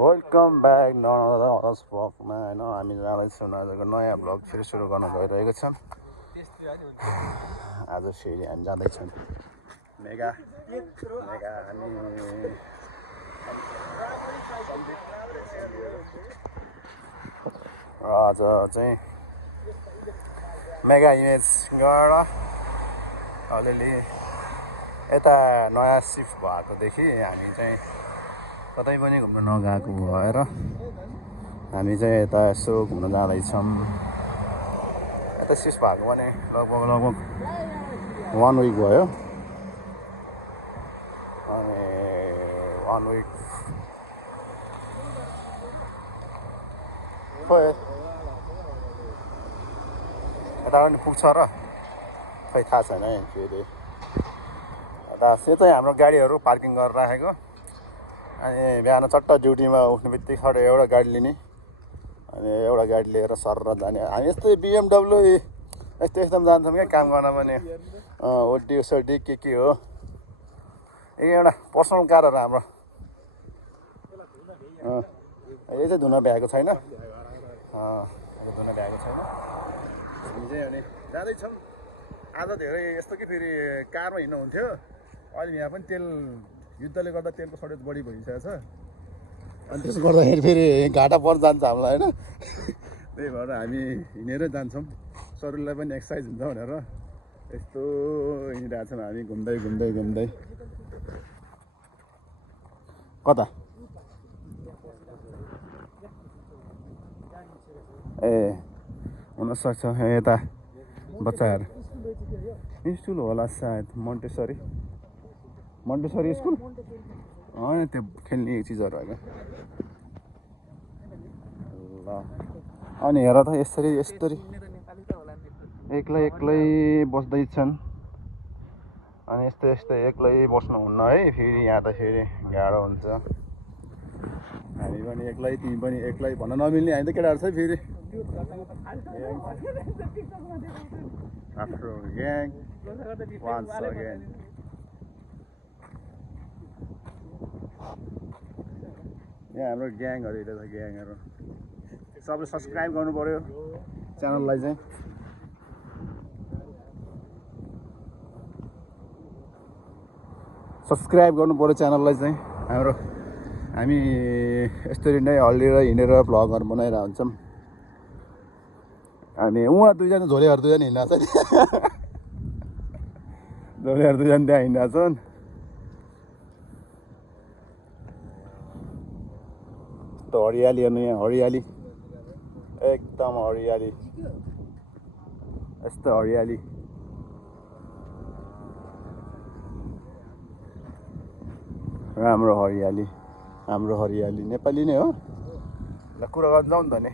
Welcome back nurse ब्लगमा होइन हामी जाँदैछौँ आजको नयाँ ब्लग फेरि सुरु गर्न गइरहेको छौँ। आज फेरि हामी जाँदैछौँ मेगा हामी आज चाहिँ मेगा इमेज गएर अलिअलि यता नयाँ सिफ्ट भएकोदेखि हामी चाहिँ कतै पनि घुम्न नगएको भएर हामी चाहिँ यता यसो घुम्न जाँदैछौँ। यता सिफ्ट भएको पनि लगभग 1 विक भयो अनि 1 विक यता पनि पुग्छ र खै थाहा छैन है फेरि। यता चाहिँ हाम्रो गाडीहरू पार्किङ गरेर राखेको अनि बिहान चट्ट ड्युटीमा उठ्ने बित्तिकै एउटा गाडी लिने अनि एउटा गाडी लिएर सर जाने। हामी यस्तै BMW एकदम जान्छौँ क्या काम गर्न पनि ओडी सोडी के हो एउटा पर्सनल कारहरू हाम्रो। यो चाहिँ धुन भ्याएको छैन, धुन भ्याएको छैन। हामी चाहिँ अनि जाँदैछौँ। आज धेरै यस्तो कि फेरि कारमा हिँड्नु हुन्थ्यो, अहिले यहाँ पनि तेल युद्धले गर्दा तेलको सर्टेज बढी भइसकेको छ अनि त्यसो गर्दाखेरि फेरि घाटा पर जान्छ हामीलाई होइन। त्यही भएर हामी हिँडेरै जान्छौँ, शरीरलाई पनि एक्सर्साइज हुन्छ भनेर यस्तो हिँडिरहेको छौँ हामी घुम्दै घुम्दै घुम्दै। कता ए हुनसक्छ यता बच्चाहरू स्कुल होला सायद, मोन्टेसरी स्कुल होइन, त्यो खेल्ने चिजहरू होइन। ल अनि हेर त यसरी एक्लै बस्दैछन् अनि यस्तै एक्लै बस्नुहुन्न है। फेरि यहाँ त फेरि गाह्रो हुन्छ। हामी पनि एक्लै, तिमी पनि एक्लै भन्न नमिल्ने हामी त केटाहरू छ फेरि। After gang once again. यहाँ हाम्रो ग्याङहरू हिँडेको छ, ग्याङहरू सबले सब्सक्राइब गर्नु पर्यो च्यानललाई चाहिँ। सब्सक्राइब गर्नु पर्यो च्यानललाई चाहिँ हाम्रो। हामी यसरी नै हल्लिएर हिँडेर भ्लगहरू बनाइरहेको हुन्छौँ। अनि उहाँ दुईजना झोलेहरू दुईजना हिँडिरहेको छ नि, झोलेहरू दुईजना त्यहाँ हिँडिरहेको छन्। हरियाली हेर्नु, यहाँ हरियाली एकदम हरियाली, यस्तो हरियाली। राम्रो हरियाली, हाम्रो हरियाली नेपाली नै हो। ल कुरा गर्न जाउँ त नि।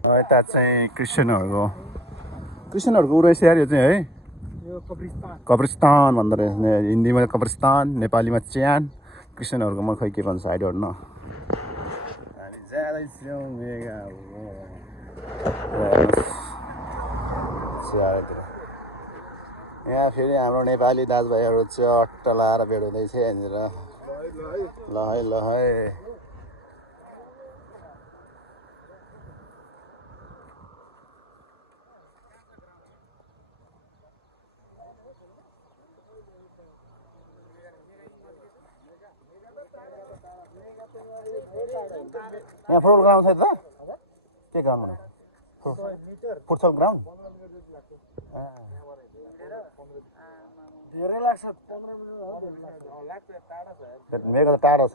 यता चाहिँ क्रिस्चियनहरूको उरेस्याहारी चाहिँ है, कब्रिस्तान भन्दो रहेछ। हिन्दीमा कब्रिस्तान, नेपालीमा च्यान, क्रिस्चियनहरूकोमा खै के भन्छ आइडोन्ट नो। हामी जाँदैछौँ मेगा यहाँ फेरि हाम्रो नेपाली दाजुभाइहरू चट्ट लाएर भेट हुँदैछ यहाँनिर। ल है यहाँ फुटबल ग्राउन्ड छ त के ग्राउन्ड भने फुटबल ग्राउन्ड धेरै लाग्छ। मेगा त टाढो छ।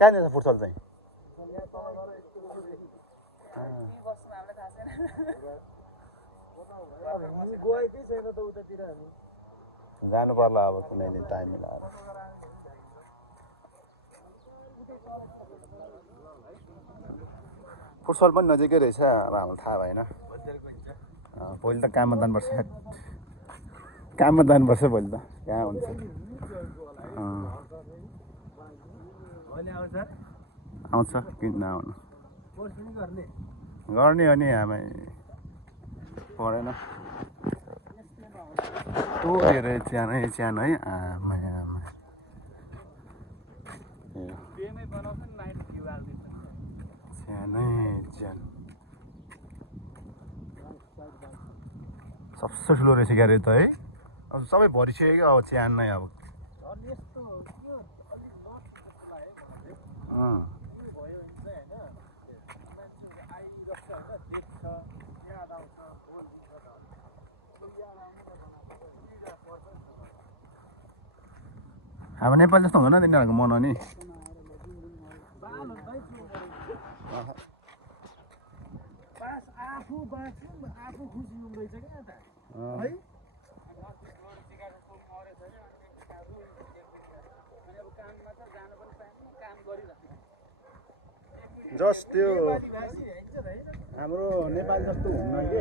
कहाँनिर छ फुटबल चाहिँ? जानु पर्ला अब कुनै दिन टाइम मिलाएर। फुटबल पनि नजिकै रहेछ, अब हामीलाई थाहा भएन। पहिले त काममा जानुपर्छ, पहिले त कहाँ हुन्छ। आउँछ किन नआउनु, गर्ने हो नि हामी परेन। तो धेरै च्यान है आमा च्यान सबसे ठुलो रहेछ ग्यारेज त है अब सबै भरिसक्यो अब च्यान नै अब अब नेपाल जस्तो हुँदैन तिनीहरूको मनाउने जस्ट त्यो हाम्रो नेपाल जस्तो हुन्न के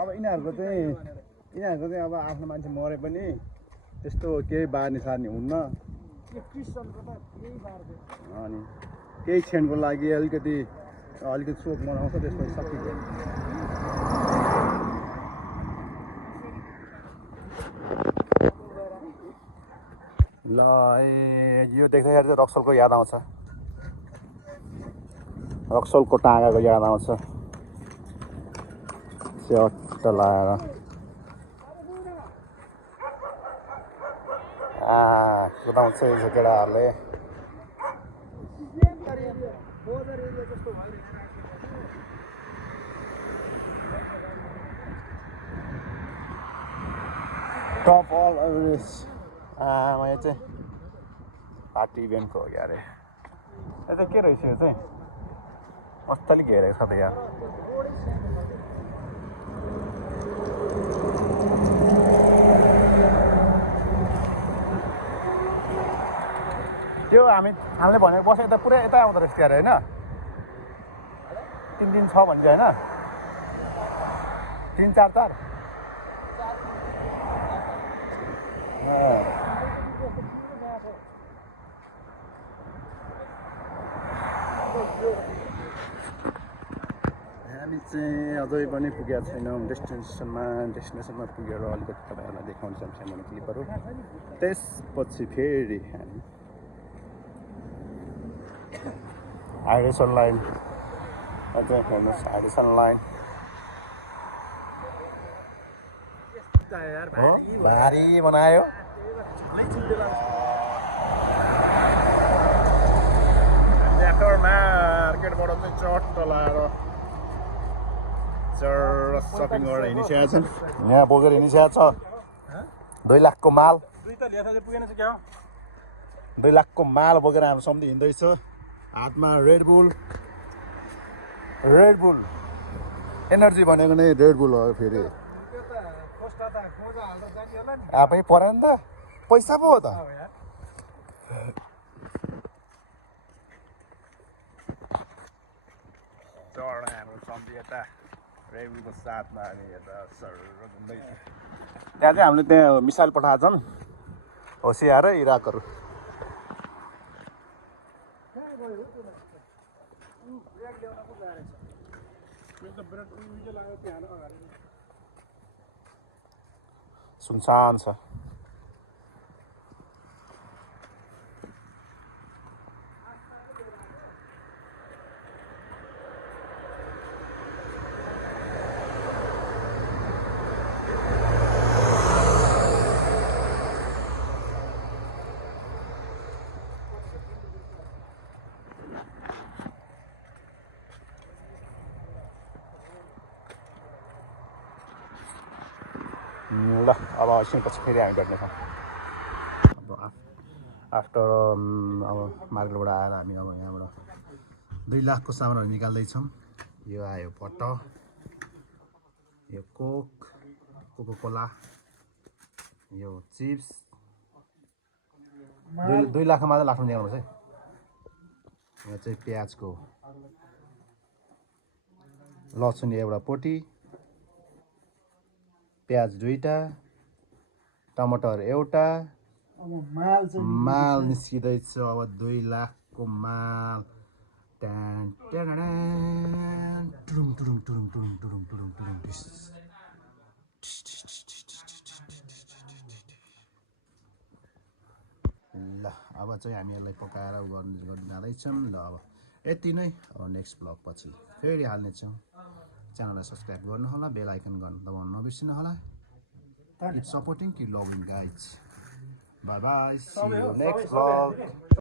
अब यिनीहरूको चाहिँ अब आफ्नो मान्छे मरे पनि त्यस्तो केही बार्ने सार्ने हुन्न अनि केही क्षणको लागि अलिकति शोक मनाउँछ त्यसपछि सकिन्छ ल यो देख्दाखेरि चाहिँ रक्सलको याद आउँछ रक्सलको टाँगाको याद आउँछ च्याट्ट लाएर कुदाउँछ यो केटाहरूले टप अल एभरेज यो चाहिँ पार्टी इभेन्टको हो क्या अरे यता के रहेछ यो चाहिँ मस्तले घेरेको छ त यहाँ त्यो हामीले भनेको बसेको त पुरै यता आउँदो रहेछ क्या अरे होइन 3 दिन 6 भन्छ होइन 3 4 4 हामी चाहिँ अझै पनि पुगेका छैनौँ डेस्टिनेसनमा पुगेर अलिकति तपाईँहरूलाई देखाउँछौँ सानो क्लिपहरू त्यसपछि फेरि हामी हाइड्रेसन लाइन अझै हेर्नुहोस् हाइड्रेसन लाइन भारी बनायो मार्केटबाट चाहिँ चट्ट लाएर सपिङ गरेर हिँडिसकेको छ यहाँ बोकेर हिँडिसकेको छ 2 लाखको माल 2 लाखको माल बोकेर हामी सम्झि हिँड्दैछ हातमा रेडबुल एनर्जी भनेको नै रेडबुल हो फेरि आफै परेन त पैसा पो हो त हाम्रो सम्झि यता रेडबुलको साथमा हामी यता सर घुम्दै त्यहाँ चाहिँ हामीले त्यहाँ मिसाइल पठाएको छन् होसियार र इराकहरू सुनसान छ ल अब एकछिनपछि फेरि हामी भेट्नेछौँ अब आफ्टर अब मार्केटबाट आएर हामी अब यहाँबाट 2 लाखको सामानहरू निकाल्दैछौँ यो आयो पट्ट यो कोको कोला यो चिप्स 2 लाखमा मात्रै लाग्छ निकाल्नुहोस् है यहाँ चाहिँ प्याजको लसुन एउटा पोटी प्याज 2टा टमाटर एउटा माल निस्किँदैछ अब 2 लाखको माल ल ल अब चाहिँ हामी यसलाई पकाएर गर्नु जाँदैछौँ ल अब यति नै अब नेक्स्ट ब्लग पछि फेरि हाल्नेछौँ च्यानललाई सब्सक्राइब गर्नु होला बेल आइकन दबाउनु नबिर्सिनु होला keep supporting keep loving guys bye bye see you next blog